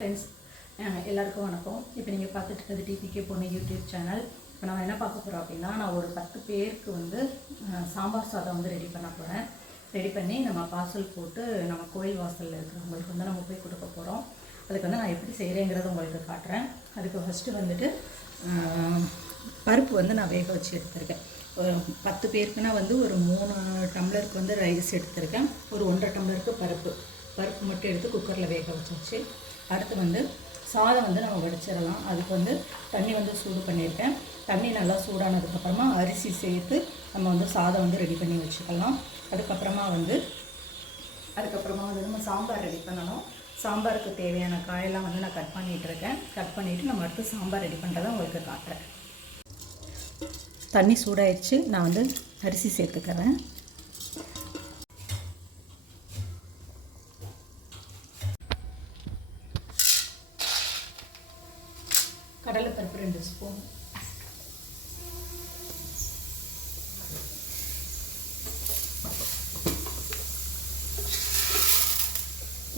Friends எல்லாருக்கும் வணக்கம். இப்போ நீங்கள் பார்த்துட்டு இருக்கிறது டிபிகே பொண்ணு யூடியூப் சேனல் இப்போ நம்ம என்ன பார்க்க போகிறோம் அப்படின்னா நான் ஒரு பத்து பேருக்கு வந்து சாம்பார் சாதம் வந்து ரெடி பண்ண போகிறேன் ரெடி பண்ணி நம்ம பார்சல் போட்டு நம்ம கோயில் வாசலில் இருக்கிறவங்களுக்கு வந்து நம்ம போய் கொடுக்க போகிறோம் அதுக்கு வந்து நான் எப்படி செய்கிறேங்கிறத உங்களுக்கு காட்டுறேன். அதுக்கு ஃபஸ்ட்டு வந்துட்டு பருப்பு வந்து நான் வேக வச்சு எடுத்திருக்கேன். ஒரு பத்து பேருக்குன்னா வந்து ஒரு மூணு டம்ளருக்கு வந்து ரைஸ் எடுத்திருக்கேன். ஒரு ஒன்றரை டம்ளருக்கு பருப்பு. பருப்பு மட்டும் எடுத்து குக்கரில் வேக வச்சாச்சு. அடுத்து வந்து சாதம் வந்து நம்ம வடிச்சிடலாம். அதுக்கு வந்து தண்ணி வந்து சூடு பண்ணியிருக்கேன். தண்ணி நல்லா சூடானதுக்கப்புறமா அரிசி சேர்த்து நம்ம வந்து சாதம் வந்து ரெடி பண்ணி வச்சுக்கலாம். அதுக்கப்புறமா வந்து அதுக்கப்புறமா வந்து நம்ம சாம்பார் ரெடி பண்ணணும். சாம்பாருக்கு தேவையான காயெல்லாம் வந்து நான் கட் பண்ணிகிட்டு இருக்கேன் கட் பண்ணிவிட்டு நம்ம அடுத்து சாம்பார் ரெடி பண்ணுறதை உங்களுக்கு காட்டுறேன். தண்ணி சூடாயிடுச்சு. நான் வந்து அரிசி சேர்த்துக்கிறேன்.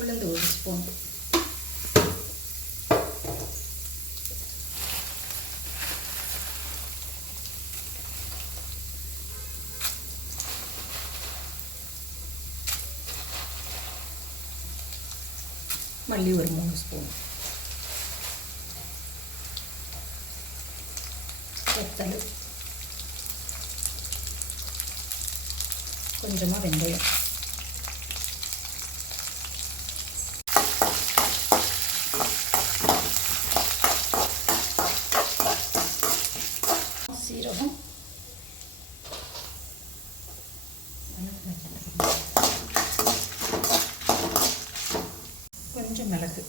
உளுந்து ஒரு ஸ்பூன் மல்லி ஒரு மூணு ஸ்பூன் வத்தல் கொஞ்சமாக வெந்தயம். கொஞ்சம் மிளகு.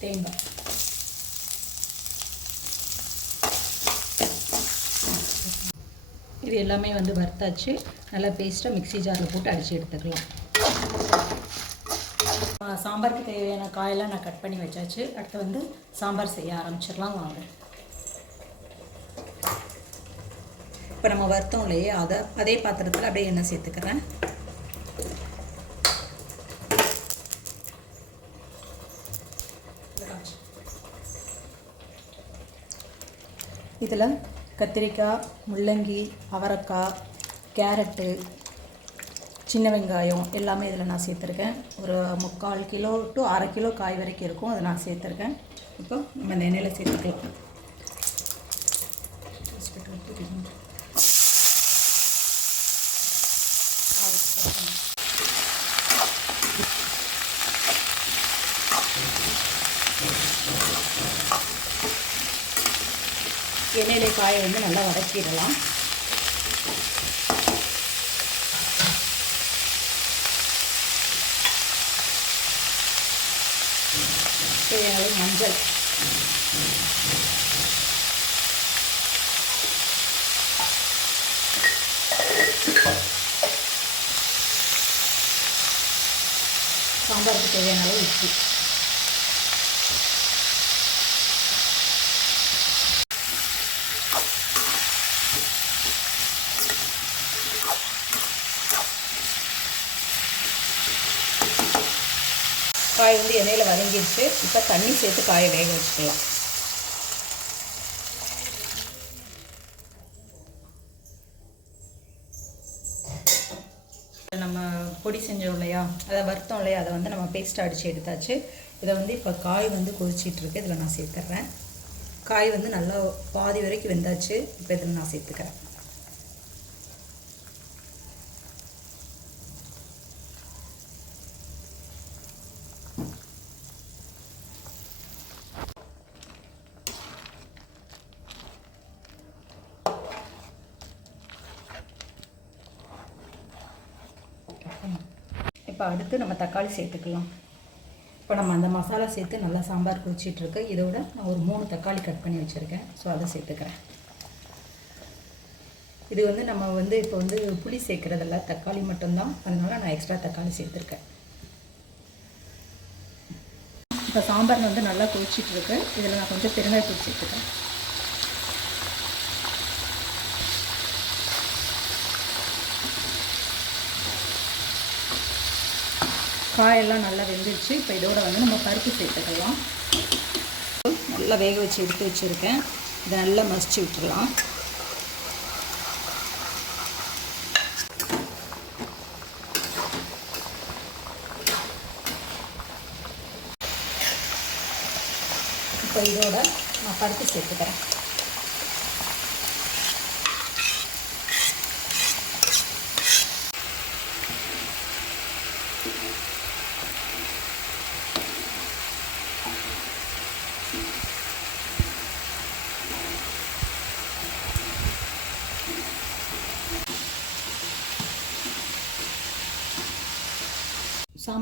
தேங்காய். இது எல்லாமே வந்து வறுத்தாச்சு. நல்லா பேஸ்ட்டாக மிக்ஸி ஜாரில் போட்டு அடித்து எடுத்துக்கலாம். சாம்பாருக்கு தேவையான காயெல்லாம் நான் கட் பண்ணி வச்சாச்சு. அடுத்து வந்து சாம்பார் செய்ய ஆரம்பிச்சிடலாம். வாங்க. இப்போ நம்ம வருத்தம் இல்லையே அதை அதே பாத்திரத்தில் அப்படியே எண்ணெய் சேர்த்துக்கிறேன். இதில் கத்திரிக்காய் முள்ளங்கி அவரைக்காய் கேரட்டு சின்ன வெங்காயம் எல்லாமே இதில் நான் சேர்த்துருக்கேன். ஒரு முக்கால் கிலோ டு அரை கிலோ காய் வரைக்கும் இருக்கும் அதை நான் சேர்த்துருக்கேன். இப்போ நம்ம இந்த எண்ணெயில் சேர்த்துக்கலாம். எண்ணெயிலே காயை வந்து நல்லா வதக்கிடலாம். தேவையான மஞ்சள். சாம்பாருக்கு தேவையான அளவு உப்பு. காய் வந்து எண்ணெயில் வதங்கிடுச்சு. இப்போ தண்ணி சேர்த்து காயை வேக வச்சுக்கலாம். நம்ம பொடி செஞ்சோம் இல்லையா? அதை வறுத்தோம் இல்லையா? அதை வந்து நம்ம பேஸ்ட் அடித்து எடுத்தாச்சு. இதை வந்து இப்போ காய் வந்து கொதிச்சிட்ருக்கு இதில் நான் சேர்த்துட்றேன் காய் வந்து நல்லா பாதி வரைக்கும் வெந்தாச்சு. இப்போ இதில் நான் சேர்த்துக்கிறேன். இப்போ அடுத்து நம்ம தக்காளி சேர்த்துக்கலாம். இப்போ நம்ம அந்த மசாலா சேர்த்து நல்லா சாம்பார் குடிச்சிட்ருக்கு இதோட நான் ஒரு மூணு தக்காளி கட் பண்ணி வச்சுருக்கேன். ஸோ அதை சேர்த்துக்கிறேன். இது வந்து நம்ம வந்து இப்போ வந்து புளி சேர்க்குறதில்ல. தக்காளி மட்டும்தான். அதனால் நான் எக்ஸ்ட்ரா தக்காளி சேர்த்துருக்கேன். இப்போ சாம்பார் வந்து நல்லா கொதிச்சிட்டு இதில் நான் கொஞ்சம் பெருங்காயத்தூள் சேர்த்துக்கிறேன் காயெல்லாம் நல்லா வெந்துருச்சு. இப்போ இதோட வந்து நம்ம பருப்பு சேர்த்துக்கலாம். நல்லா வேக வச்சு எடுத்து வச்சுருக்கேன். இதை நல்லா மசிச்சு விட்டுடலாம். இப்போ இதோட நான் பருப்பு சேர்த்துக்கிறேன்.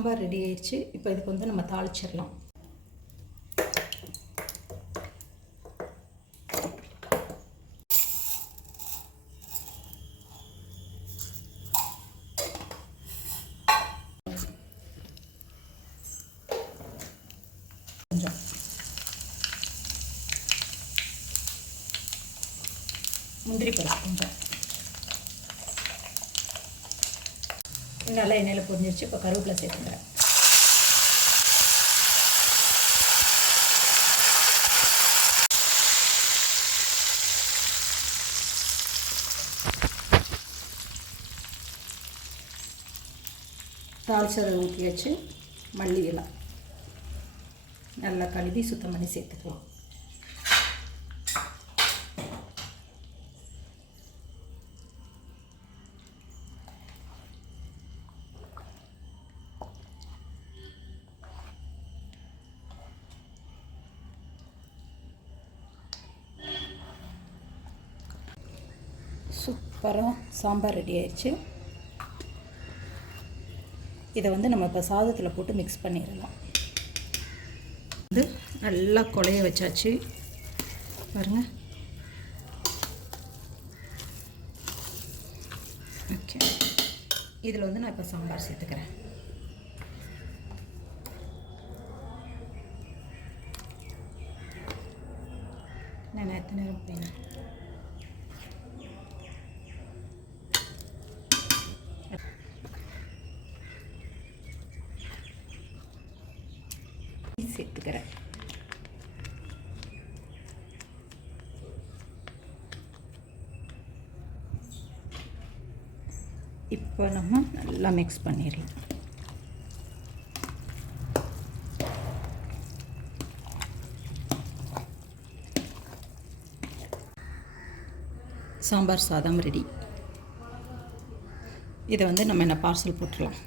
சாம்பார் ரெடி ஆயிடுச்சு. இப்போ இதுக்கு வந்து நம்ம தாளிச்சிடலாம். முந்திரி பருப்பு கொஞ்சம். நல்லா எண்ணெயில் பொரிஞ்சிருச்சு. இப்போ கருவேப்பிலை சேர்த்துக்கிறேன் தாளிச்சதை ஊற்றியாச்சு மல்லி எல்லாம் நல்லா கழுவி சுத்தம் பண்ணி சேர்த்துக்கலாம். அப்புறம் சாம்பார் ரெடி ஆயிடுச்சு. இதை வந்து நம்ம இப்போ சாதத்தில் போட்டு மிக்ஸ் பண்ணிடலாம். வந்து நல்லா குழைய வச்சாச்சு. பாருங்கள் ஓகே இதில் வந்து நான் இப்போ சாம்பார் சேர்த்துக்கிறேன். நான் எத்தனை நேரம் போயினேன் சேர்த்துக்கிறேன் இப்போ நம்ம நல்லா மிக்ஸ் பண்ணிடலாம். சாம்பார் சாதம் ரெடி இதை வந்து நம்ம என்ன பார்சல் போட்டுடலாம்?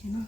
行了。